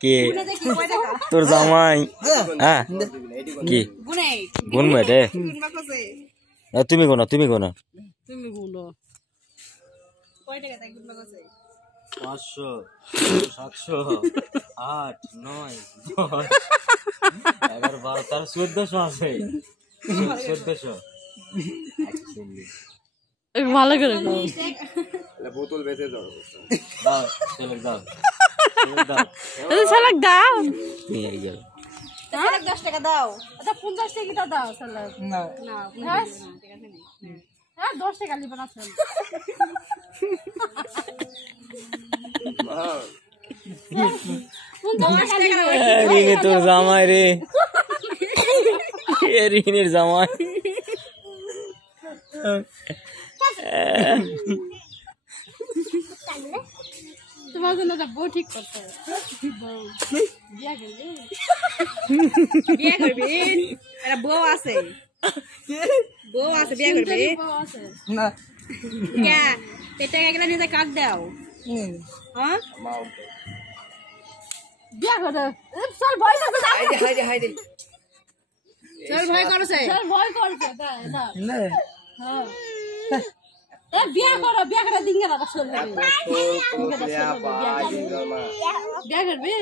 কি তোর জামাই হ্যাঁ কি গুনবে রে তুমি গোনা তুমি গোনা 500 700 8 9 10 11 12 13 1400 আছে 1400 ভালো করে বোতল বেঁচে দাও দাও চলে দাও সালাক দাও নিয়ে গেল সালাক 10 টাকা দাও আচ্ছা 50 টাকা দাও সালাক না না 10 টাকা লিবা না সালাক রিনে তোর জামাই রে রিনের জামাই তোমার জন্য বউ ঠিক করতে বিয়া করবি একটা বউ আছে বিয়া করবি না কে পেটে গেলে নিজে কাট দাও হ্যাঁ বিয়া করে চল ভয় করছে হাইদে চল ভয় করছে না হ্যাঁ এ বিয়া করে দিন গেল চল বিয়া করবি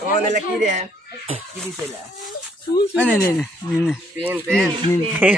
কোন এলা কি রে কি দিছিলা না পেন